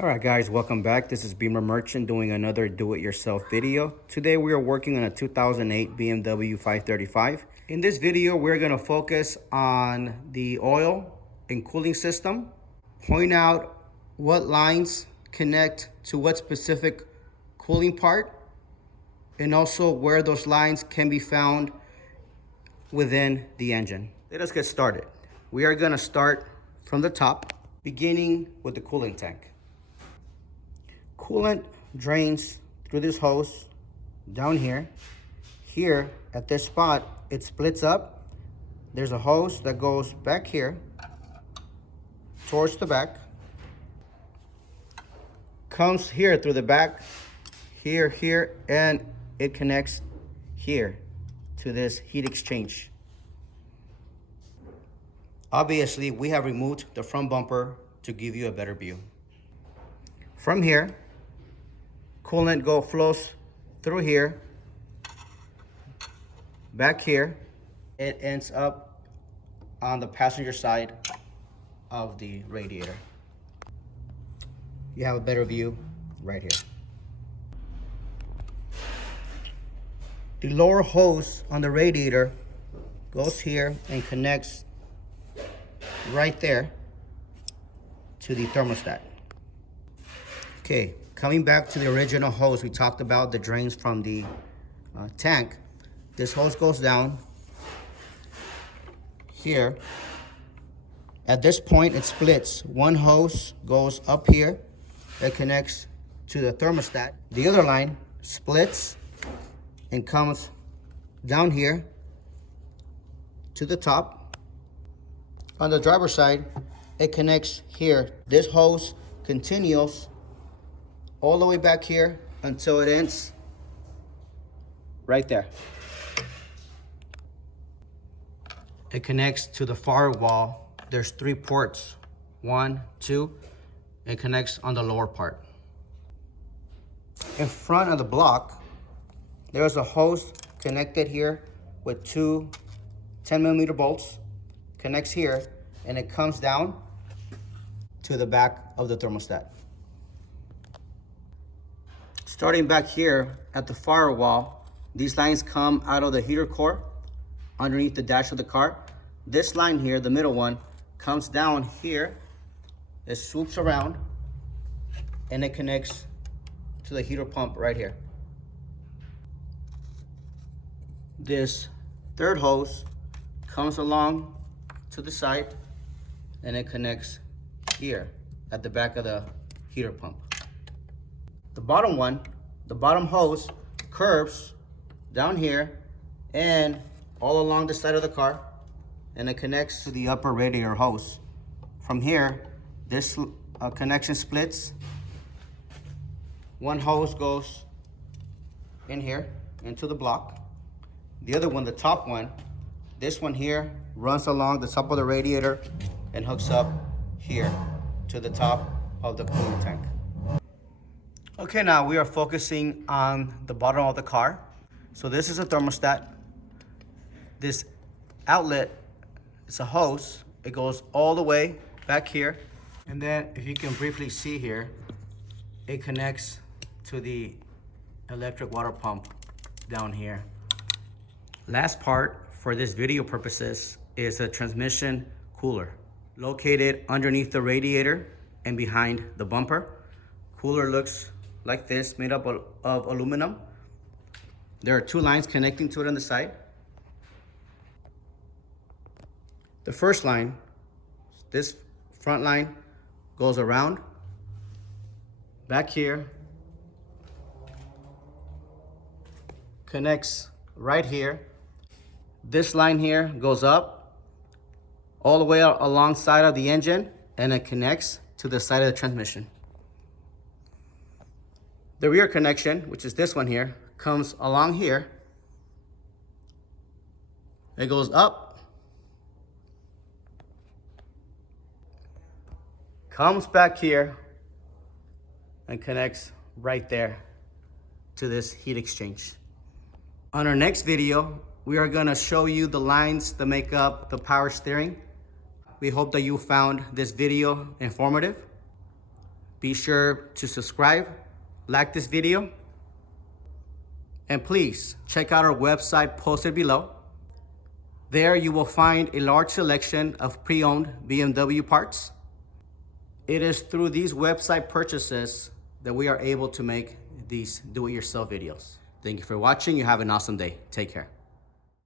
All right, guys, welcome back. This is Beamer Merchant doing another do-it-yourself video. Today we are working on a 2008 BMW 535. In this video, we're going to focus on the oil and cooling system, point out what lines connect to what specific cooling part, and also where those lines can be found within the engine. Let us get started. We are going to start from the top, beginning with the cooling tank. Coolant drains through this hose down here. Here at this spot, it splits up. There's a hose that goes back here towards the back, comes here through the back, here, and it connects here to this heat exchange. Obviously, we have removed the front bumper to give you a better view. From here, coolant flows through here, back here. It ends up on the passenger side of the radiator. You have a better view right here. The lower hose on the radiator goes here and connects right there to the thermostat. Okay, coming back to the original hose, we talked about the drains from the tank. This hose goes down here. At this point, it splits. One hose goes up here that connects to the thermostat. The other line splits and comes down here to the top. On the driver's side, it connects here. This hose continues all the way back here until it ends right there. It connects to the firewall. There's 3 ports, 1, 2. It connects on the lower part. In front of the block, there's a hose connected here with 2 10mm bolts. Connects here, and it comes down to the back of the thermostat. Starting back here at the firewall, these lines come out of the heater core underneath the dash of the car. This line here, the middle one, comes down here. It swoops around and it connects to the heater pump right here. This third hose comes along to the side and it connects here at the back of the heater pump. The bottom one, the bottom hose, curves down here and all along the side of the car, and it connects to the upper radiator hose. From here, this connection splits. One hose goes in here into the block. The other one, the top one, this one here runs along the top of the radiator and hooks up here to the top of the cooling tank. Okay, now we are focusing on the bottom of the car. So this is a thermostat. This outlet is a hose. It goes all the way back here. And then if you can briefly see here, it connects to the electric water pump down here. Last part for this video purposes is a transmission cooler located underneath the radiator and behind the bumper. Cooler looks like this, made up of aluminum. There are 2 lines connecting to it on the side. The first line, this front line, goes around back here, connects right here. This line here goes up all the way alongside of the engine, and it connects to the side of the transmission. The rear connection, which is this one here, comes along here. It goes up, comes back here, and connects right there to this heat exchange. On our next video, we are gonna show you the lines that make up the power steering. We hope that you found this video informative. Be sure to subscribe, like this video, and please check out our website posted below. There you will find a large selection of pre-owned BMW parts. It is through these website purchases that we are able to make these do-it-yourself videos. Thank you for watching. You have an awesome day. Take care.